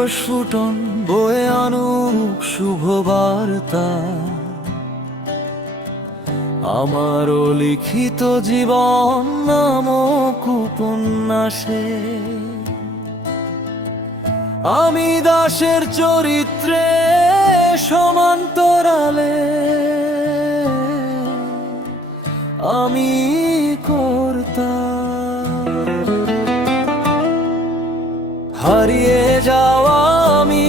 প্রস্ফুটন বয়ে আনুক শুভ বার্তা আমারও লিখিত জীবন নামক উপন্যাসে। আমি দাসের চরিত্রে সমান্তরালে আমি কর্তা। হারিয়ে যাওয়া আমি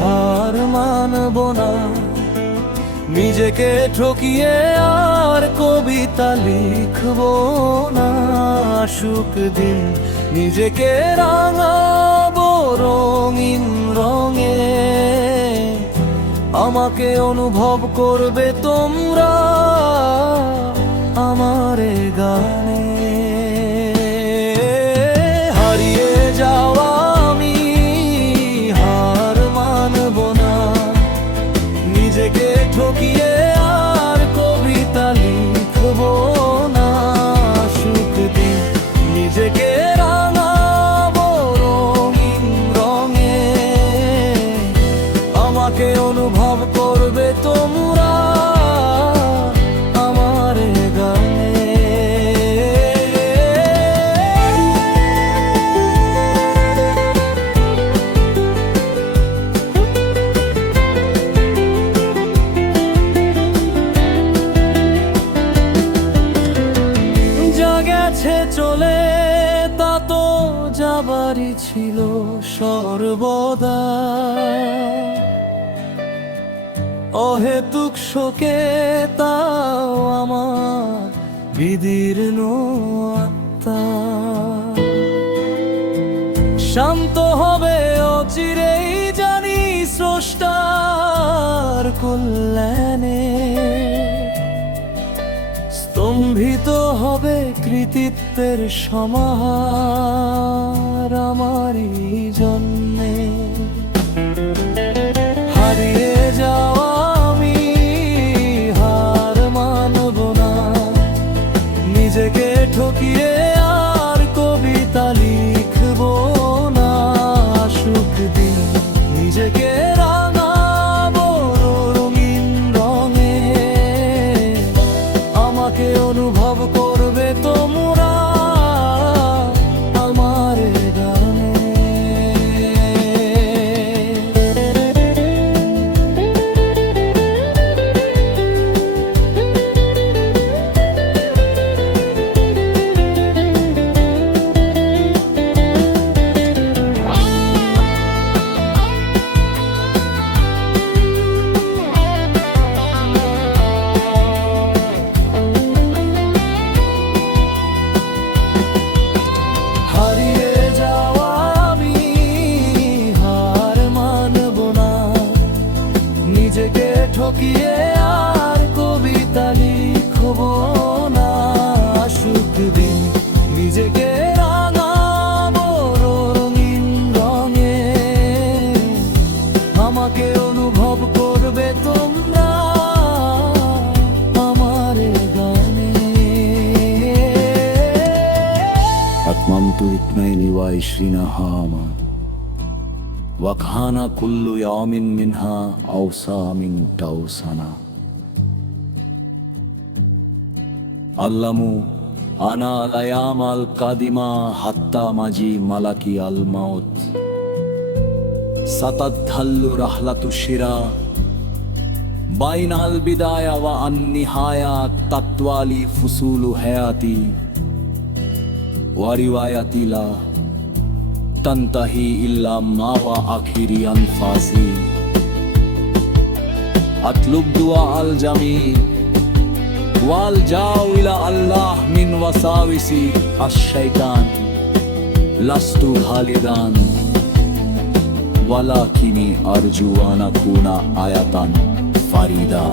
হার মানব না, নিজেকে ঠকিয়ে আর কবিতা লিখব না। আসুক দিন নিজেকে রাঙাবো রঙিন রঙে, আমাকে অনুভব করবে তোমরা আমার গানে। হারিয়ে যাওয়া আমি হার মানব না, নিজেকে ঠকিয়ে আর কবিতা লিখব না। সুখ দিন নিজেকে রাঙাবো রঙিন রঙে, আমাকে অনুভব করবে তোমরা আমার গানে। যা গেছে চলে তা তো যাবারই ছিল সর্বদা, অহেতুক শোকে তাও আমার বিদীর্ণ আত্মা শান্ত হবে অচিরেই জানি স্রষ্টার কল্যাণে। স্তম্ভিত হবে কৃতিত্বের সমাহার আমারই জন্যে। হারিয়ে যাওয়া আমি হার মানব না, নিজেকে ঠকিয়ে আর কবিতা লিখব না। সুখ দিন নিজেকে রাঙাবো রঙিন রঙে, আমাকে অনুভব করবে তোমরা আমার গানে। ঠকিয়ে আর কবিতা লিখব না। সুখ দিন নিজেকে রাঙাবো রঙিন রঙে, আমাকে অনুভব করবে তোমরা আমার গানে। أتممت 22 عاما وكان كل يوم منها أوسع من توسنا. علموا أنا الأيام القادمة حتى مجيء ملك الموت. ستظل رحلة الشراء بين البداية والنهاية، تطوالي فصول حياتي وروايتي لا تنتهي إلا ما وآخر أنفاسي. أطلب دعاء الجميع والجأ إلى الله من وساوس الشيطان. لست خالدا ولكني أرجو أن أكون آية فريدة.